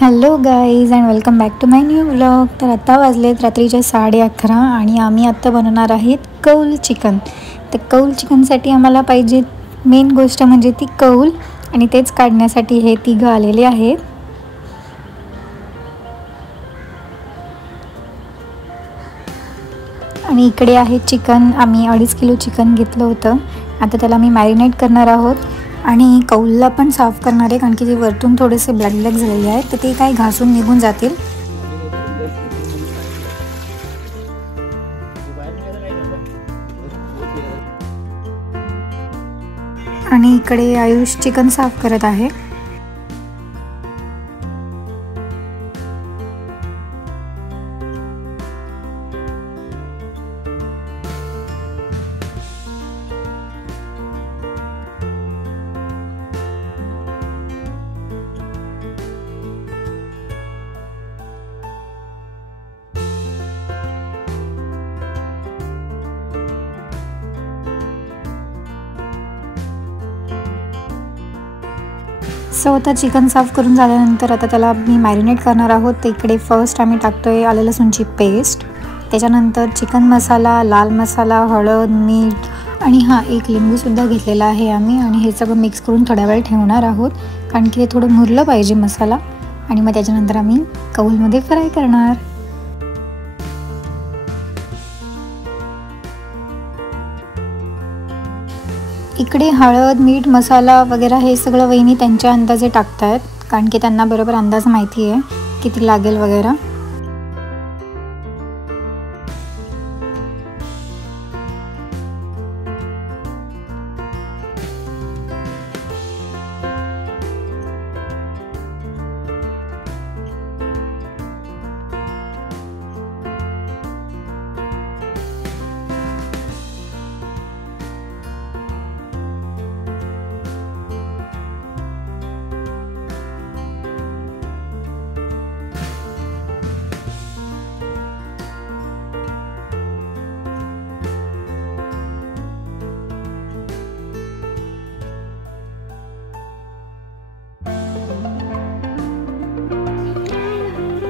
Hello guys and welcome back to my new vlog. तर आत्ता वाजलेत रात्रीचे 11:30 आणि आम्ही आत्ता बनवणार आहेत कौल चिकन. तर कौल चिकनसाठी आम्हाला पाहिजे मेन गोष्ट म्हणजे ती कौल, आणि तेच काढण्यासाठी हे तिघं आलेले आहेत. आणि इकडे आहे चिकन. आम्ही 2.5 किलो चिकन घेतलं होतं. आता त्याला मी मॅरिनेट करणार आहोत आणि कौलला पण साफ करणार आहे, कारण की ते वरतून थोडेसे ब्लॅक ब्लॅक झालेले आहेत, तर ते काय घासून निघून जातील. आणि इकडे आयुष चिकन साफ करत आहे. सो आता चिकन साफ करून झाल्यानंतर आता त्याला मी मॅरिनेट करणार आहोत. तर इकडे फर्स्ट आम्ही टाकतोय आलं लसूणची पेस्ट, त्याच्यानंतर चिकन मसाला, लाल मसाला, हळद, मीठ आणि एक लिंबूसुद्धा घेतलेला आहे आम्ही. आणि हे सगळं मिक्स करून थोड्या वेळ ठेवणार आहोत, कारण की ते थोडं मुरलं पाहिजे मसाला. आणि मग त्याच्यानंतर आम्ही कौलमध्ये फ्राय करणार. इकडे हळद, मीठ, मसाला वगैरे हे सगळं वहिनी त्यांच्या अंदाजे टाकतायत, कारण की त्यांना बरोबर अंदाज माहिती आहे किती लागेल वगैरे.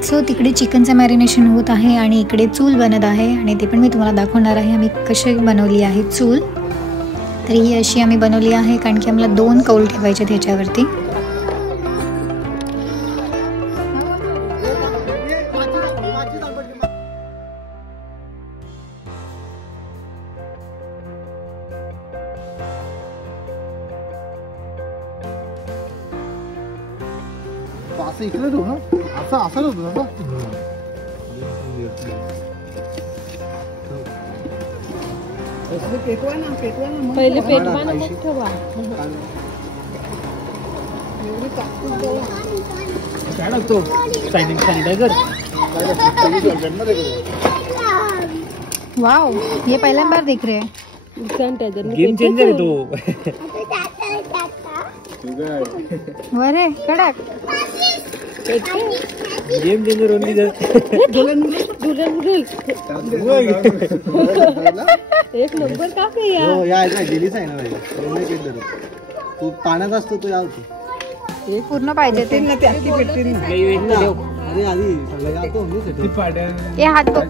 सो तिकडे चिकनचं मॅरिनेशन होत आहे आणि इकडे चूल बनत आहे, आणि ते पण मी तुम्हाला दाखवणार आहे आम्ही कशी बनवली आहे चूल. तर ही अशी आम्ही बनवली आहे, कारण की आम्हाला 2 कौल ठेवायचे त्याच्यावरती. असं इकडे ठेवू ना, असं असं होतं ना. पहिले पेटवा ना, मग ठेवा. काय लागतो सॅनिटायझर. वाव, ये पहिल्यांदा बार देख रहे हैं. सॅनिटायझर गेम चेंजर आहे तो. अरे कडक गेम चेंजर ओनली. एक नंबर काफी आहे. गेलीच आहे ना, तू पाण्यात असतो तो या पूर्ण पाहिजे ते. अरे आधी हे हात तो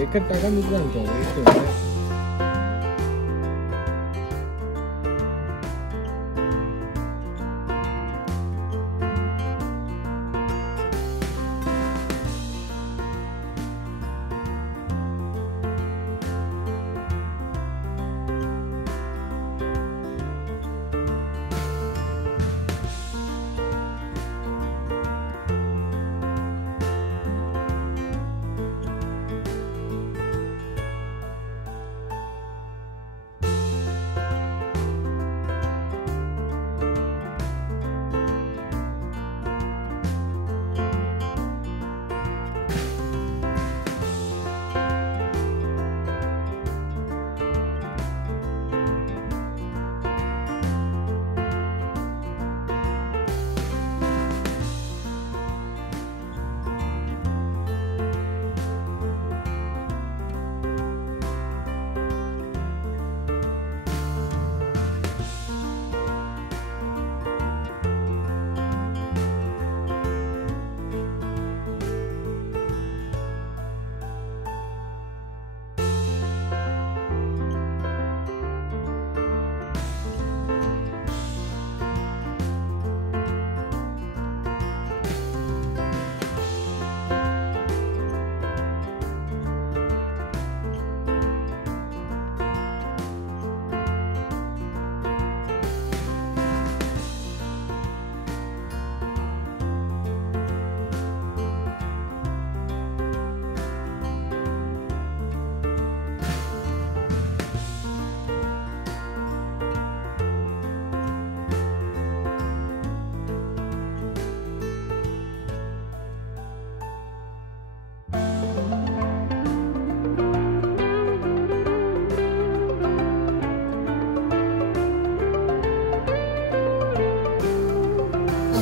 एकच टाका मित्र.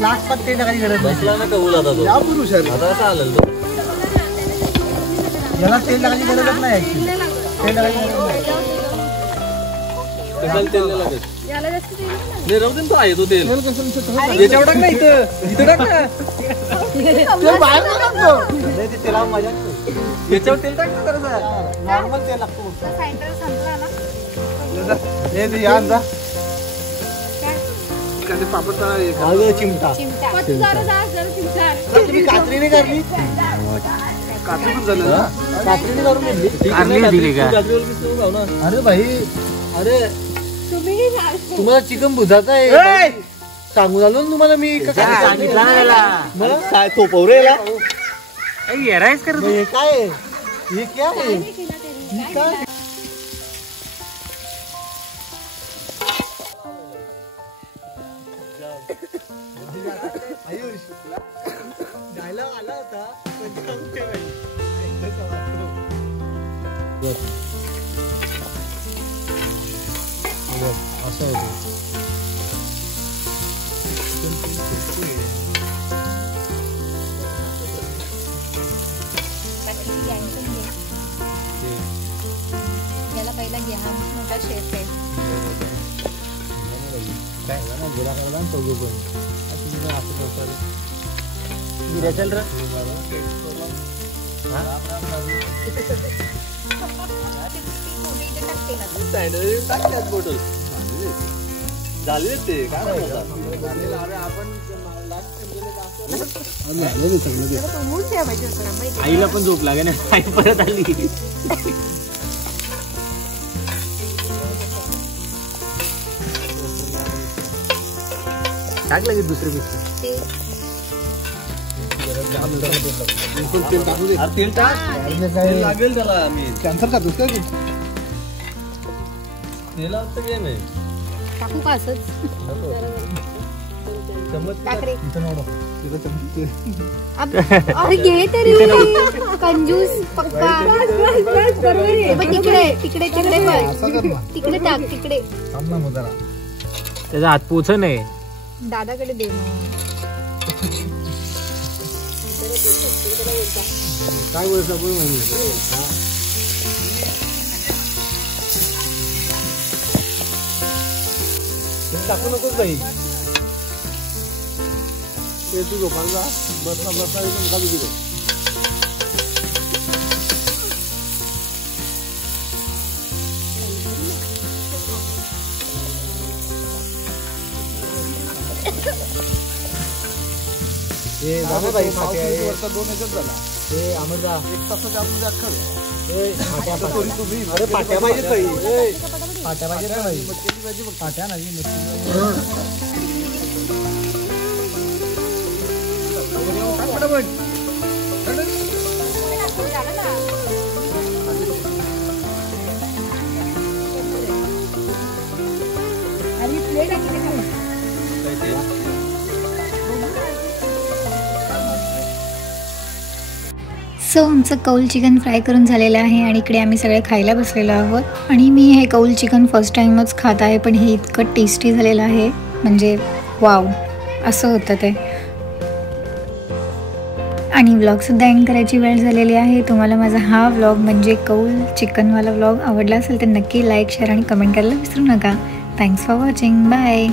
लास्ट पात तेल टाकायची गरज नाही. बसला ना कौल आता तो. या पण हुशार. आता कसं आलेल तो. याला तेल टाकायची गरजच नाही ऍक्च्युली. तेल टाकायची गरज नाही. कशाला तेल नाही लागत. याला जास्त तेल नाही लागत. नाही राहू दे ना, तो आहे तो तेल. तेल कसं नुसतं याच्यावर टाक ना इथं. इथं टाक ना. तेल बाहेर नाही टाकतो. नाही ते तेलावर मजा नाही. याच्यावर तेल टाक ना जरा. नॉर्मल तेल लागतो. हे ते या जा. काय ते पापड तळा चिमटा. पण तू जरा चिमटा. तुम्ही कात्रीने करली. कात्री पण झालं ना. कात्रीने करून घेतली. अरे भाई, अरे तुम्ही तुम्हाला चिकन भुजाचं आहे सांगून आलो ना तुम्हाला मी. सांगितलं काय तो पवरेला हे काय आहे? हे क्या आहे? हे काय? आयुष डायलॉग आला होता असं होतं. याला पहिला घ्या, हा मोठा शेफ आहे. काय ना गेला करला ना चौघ पण तुम्ही असं करता चल रे. टाकल्यात बॉटल झाले ते काय आईला पण झोप लागे ना. आई परत आली. टाक लगे दुसरे तेल टाक. लागेल त्याला. मी कॅन्सर का दुसरं तेला गेम आहे. टाकू का असंच? अरे घे तरी कंजूस पक्का. तिकडे तिकडे तिकडे तिकडे टाक. तिकडे त्याचा हात पोच नाही. दादाकडे दे मग. काय बोलतो टाकू नकोस बाई. ते तू झोपायला जा. बसला बसला एकदम खाली गेलो. हे झालं बाई. 2 याच्यात झाला. हे अमरदा 1 तासाच्या आतमध्ये अख्खा. अरे पाट्या पाहिजेत बाई. पाट्या पाहिजेत ना बाई. पाट्या नाही सो आमचं कौल चिकन फ्राय करून झालेलं आहे आणि इकडे आम्ही सगळे खायला बसलेलो आहोत. आणि मी हे कौल चिकन फर्स्ट टाईमच खात आहे, पण हे इतकं टेस्टी झालेलं आहे म्हणजे वाव असं होतं ते. आणि व्लॉगसुद्धा एंड करायची वेळ झालेली आहे. तुम्हाला माझा हा व्लॉग म्हणजे कौल चिकनवाला व्लॉग आवडला असेल तर नक्की लाईक शेअर आणि कमेंट करायला विसरू नका. Thanks for watching. बाय.